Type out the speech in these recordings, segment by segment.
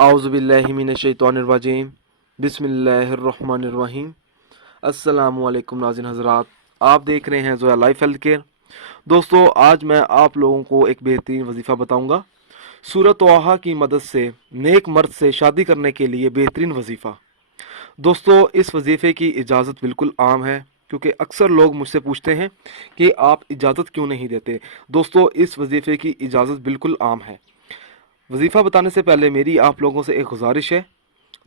आउज़ुबिल्लाहिमिनश्शैतानिर्रजीम बिस्मिल्लाहिर्रहमानिर्रहीम। अस्सलामुअलैकुम नाज़रीन हज़रात, आप देख रहे हैं ज़ोया लाइफ हेल्थ केयर। दोस्तों, आज मैं आप लोगों को एक बेहतरीन वजीफ़ा बताऊंगा। सूरत तोहा की मदद से नेक मर्द से शादी करने के लिए बेहतरीन वजीफ़ा। दोस्तों, इस वजीफ़े की इजाज़त बिल्कुल आम है, क्योंकि अक्सर लोग मुझसे पूछते हैं कि आप इजाज़त क्यों नहीं देते। दोस्तों, इस वजीफ़े की इजाज़त बिल्कुल आम है। वजीफ़ा बताने से पहले मेरी आप लोगों से एक गुजारिश है।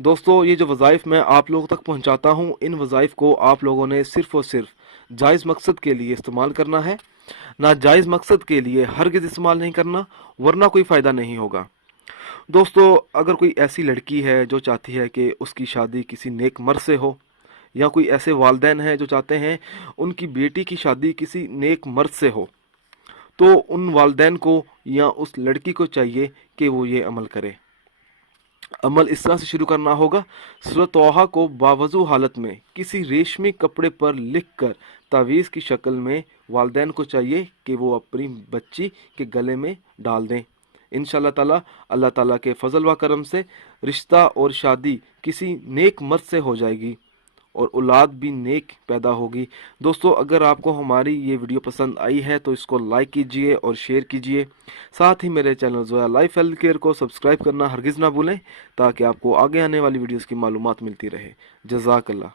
दोस्तों, ये जो वज़ाइफ मैं आप लोगों तक पहुंचाता हूं, इन वज़ाइफ को आप लोगों ने सिर्फ़ और सिर्फ जायज़ मकसद के लिए इस्तेमाल करना है। नाजायज़ मकसद के लिए हरगिज़ इस्तेमाल नहीं करना, वरना कोई फ़ायदा नहीं होगा। दोस्तों, अगर कोई ऐसी लड़की है जो चाहती है कि उसकी शादी किसी नेक मर्द से हो, या कोई ऐसे वालिदैन हैं जो चाहते हैं उनकी बेटी की शादी किसी नेक मर्द से हो, तो उन वालिदैन को या उस लड़की को चाहिए कि वो ये अमल करे। अमल इस तरह से शुरू करना होगा। सूरह तोहा को बावजू हालत में किसी रेशमी कपड़े पर लिख कर तावीज़ की शक्ल में वालिदैन को चाहिए कि वो अपनी बच्ची के गले में डाल दें। इंशाअल्लाह ताला अल्लाह ताला के फजल व करम से रिश्ता और शादी किसी नेक मर्द से हो जाएगी और औलाद भी नेक पैदा होगी। दोस्तों, अगर आपको हमारी ये वीडियो पसंद आई है तो इसको लाइक कीजिए और शेयर कीजिए। साथ ही मेरे channel Zoya life health care को सब्सक्राइब करना हरगिज़ ना भूलें, ताकि आपको आगे आने वाली वीडियोस की मालूमात मिलती रहे। जज़ाकल्लाह।